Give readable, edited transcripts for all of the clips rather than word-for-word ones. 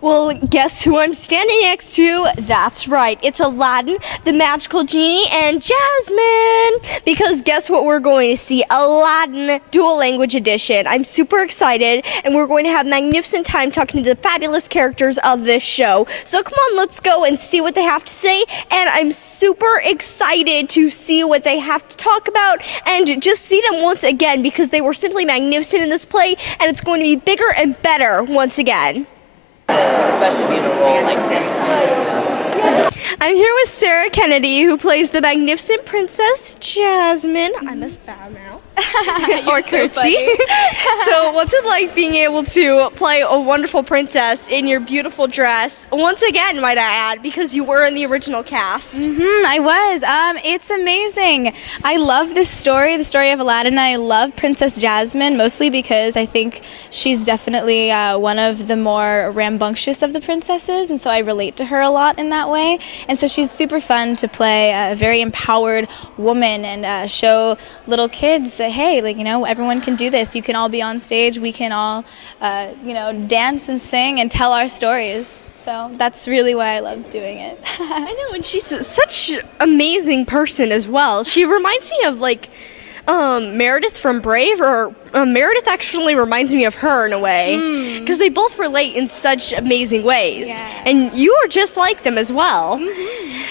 Well, guess who I'm standing next to? That's right, it's Aladdin, the magical genie, and Jasmine. Because guess what we're going to see? Aladdin Dual Language Edition. I'm super excited, and we're going to have magnificent time talking to the fabulous characters of this show. So come on, let's go and see what they have to say. And I'm super excited to see what they have to talk about and just see them once again because they were simply magnificent in this play, and it's going to be bigger and better once again. Especially being a role like this. I'm here with Sarah Kennedy, who plays the magnificent Princess Jasmine. I must bow now. Or curtsy. So what's it like being able to play a wonderful princess in your beautiful dress? Once again, might I add, because you were in the original cast. I was. It's amazing. I love this story, the story of Aladdin. I love Princess Jasmine, mostly because I think she's definitely one of the more rambunctious of the princesses, and so I relate to her a lot in that way. And so she's super fun to play, a very empowered woman, and show little kids that, hey, like, you know, everyone can do this. You can all be on stage. We can all, dance and sing and tell our stories. So that's really why I love doing it. I know, and she's such an amazing person as well. She reminds me of Meredith from Brave, or Meredith actually reminds me of her in a way, because they both relate in such amazing ways. Yeah. And you are just like them as well.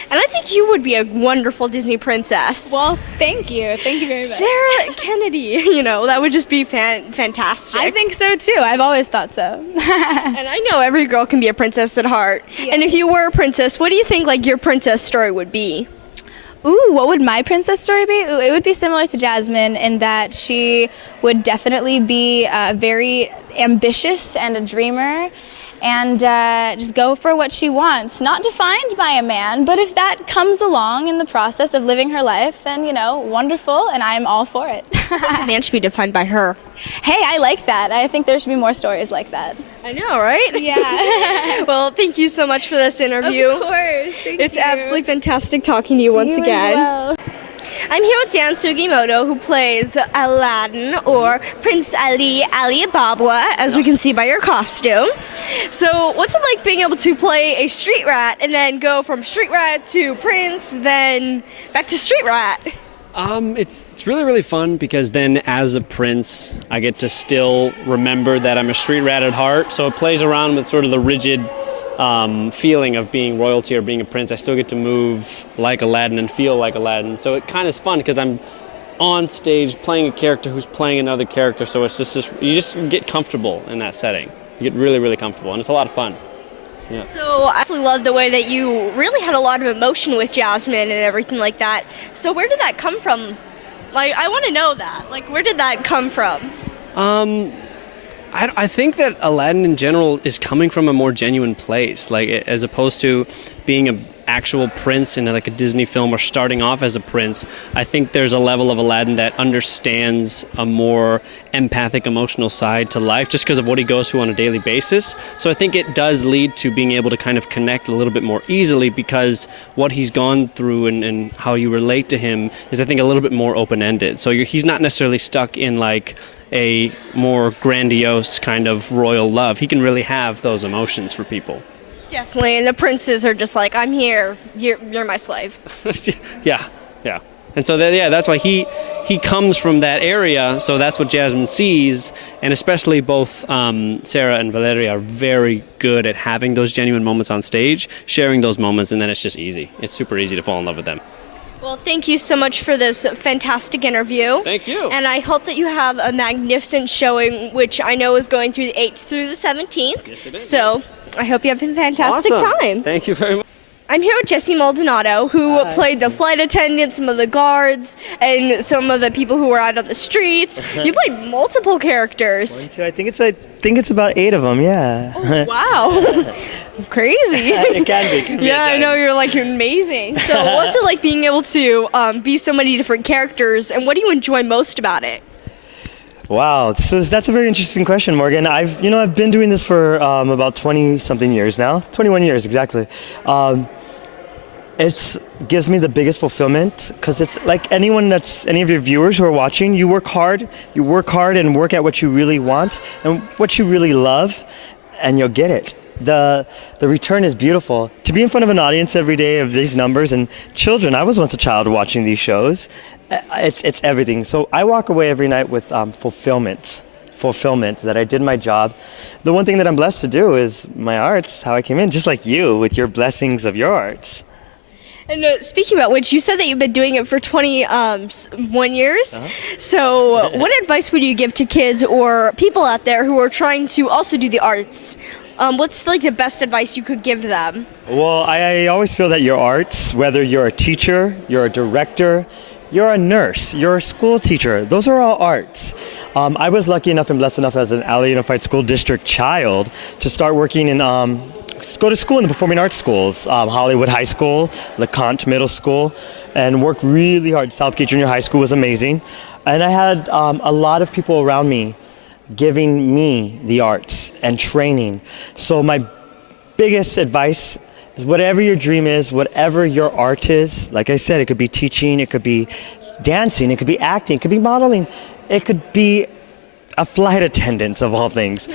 And I think you would be a wonderful Disney princess. Well, thank you. Thank you very much. Sarah Kennedy, that would just be fantastic. I think so too. I've always thought so. And I know every girl can be a princess at heart. Yeah. And if you were a princess, what do you think your princess story would be? Ooh, what would my princess story be? Ooh, it would be similar to Jasmine in that she would definitely be very ambitious and a dreamer, and just go for what she wants. Not defined by a man, but if that comes along in the process of living her life, then, wonderful, and I'm all for it. A man should be defined by her. Hey, I like that. I think there should be more stories like that. I know, right? Yeah. Well, thank you so much for this interview. Of course. Thank you. It's absolutely fantastic talking to you once You again. as well. I'm here with Dan Sugimoto, who plays Aladdin, or Prince Ali Ababwa, as we can see by your costume. So what's it like being able to play a street rat and then go from street rat to prince, then back to street rat? It's really, really fun because then as a prince, I get to still remember that I'm a street rat at heart. So it plays around with sort of the rigid feeling of being royalty or being a prince. I still get to move like Aladdin and feel like Aladdin. So it kind of is fun because I'm on stage playing a character who's playing another character. So it's you just get comfortable in that setting. You get really, really comfortable, and it's a lot of fun. Yeah. So I absolutely love the way that you really had a lot of emotion with Jasmine and everything like that. So where did that come from? I want to know that. Where did that come from? I think that Aladdin in general is coming from a more genuine place, as opposed to being an actual prince in a Disney film or starting off as a prince. I think there's a level of Aladdin that understands a more empathic, emotional side to life just because of what he goes through on a daily basis. So I think it does lead to being able to kind of connect a little bit more easily because what he's gone through and how you relate to him is, I think, a little bit more open-ended. So he's not necessarily stuck in a more grandiose kind of royal love. He can really have those emotions for people. Definitely, and the princes are just I'm here, you're my slave. Yeah. And so that's why he comes from that area, so that's what Jasmine sees, and especially both Sarah and Valeria are very good at having those genuine moments on stage, sharing those moments, and then it's just easy. It's super easy to fall in love with them. Well, thank you so much for this fantastic interview. Thank you. And I hope that you have a magnificent showing, which I know is going through the 8th through the 17th. Yes, it is. So I hope you have a fantastic Awesome. time. Thank you very much. I'm here with Jesse Maldonado, who played the flight attendant, some of the guards, and some of the people who were out on the streets. You played multiple characters. 1, 2, I think it's about 8 of them, yeah. Oh, wow. Crazy. It can be. Yeah, I know, you're amazing. So what's it like being able to be so many different characters, and what do you enjoy most about it? Wow, that's a very interesting question, Morgan. I've been doing this for about 20-something years now, 21 years exactly. It gives me the biggest fulfillment because it's like any of your viewers who are watching, you work hard and work at what you really want and what you really love, and you'll get it. the return is beautiful. To be in front of an audience every day of these numbers and children, I was once a child watching these shows, it's everything. So I walk away every night with fulfillment that I did my job. The one thing that I'm blessed to do is my arts, how I came in, just like you with your blessings of your arts. And speaking about which, you said that you've been doing it for 21 years. So what advice would you give to kids or people out there who are trying to also do the arts? What's like the best advice you could give them? Well, I always feel that your arts, whether you're a teacher, you're a director, you're a nurse, you're a school teacher, those are all arts. I was lucky enough and blessed enough as an LA Unified School District child to start working in go to school in the performing arts schools, Hollywood High School, LeConte Middle School, and worked really hard. Southgate Junior High School was amazing. And I had a lot of people around me giving me the arts and training. So my biggest advice is whatever your dream is, whatever your art is, like I said, it could be teaching, it could be dancing, it could be acting, it could be modeling, it could be a flight attendant of all things.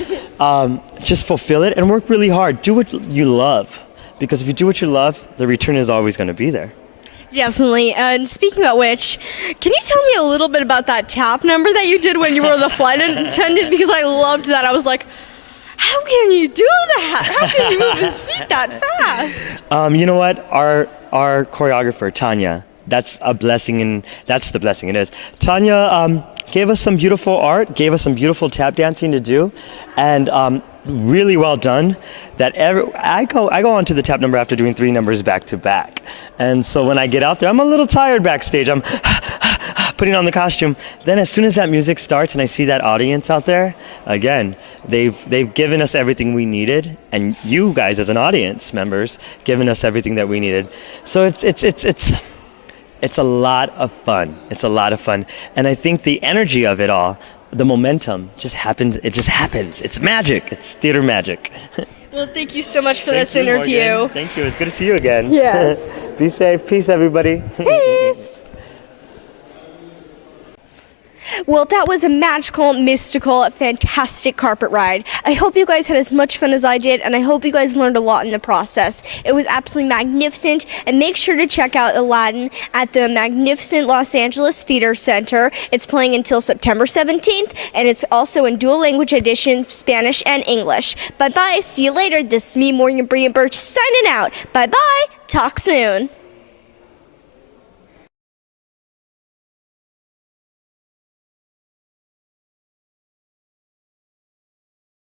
Just fulfill it and work really hard. Do what you love, because if you do what you love, the return is always going to be there. Definitely. And speaking about which, can you tell me a little bit about that tap number that you did when you were the flight attendant? Because I loved that. I was like, how can you do that? How can you move his feet that fast? You know what? Our choreographer, Tanya, that's a blessing, and that's the blessing it is. Tanya gave us some beautiful art, gave us some beautiful tap dancing to do, and really well done. That I go onto the tap number after doing 3 numbers back to back, and so when I get out there, I'm a little tired backstage. I'm putting on the costume. Then as soon as that music starts and I see that audience out there, again, they've given us everything we needed, and you guys as an audience members given us everything that we needed. So it's a lot of fun. It's a lot of fun. And I think the energy of it all, the momentum just happens. It just happens. It's magic. It's theater magic. Well, thank you so much for Thank this you, interview. Morgan. Thank you. It's good to see you again. Yes. Be safe. Peace, everybody. Peace. Well, that was a magical, mystical, fantastic carpet ride. I hope you guys had as much fun as I did, and I hope you guys learned a lot in the process. It was absolutely magnificent, and make sure to check out Aladdin at the magnificent Los Angeles Theater Center. It's playing until September 17th, and it's also in dual language edition, Spanish and English. Bye-bye. See you later. This is me, Morgan Bertsch, signing out. Bye-bye. Talk soon.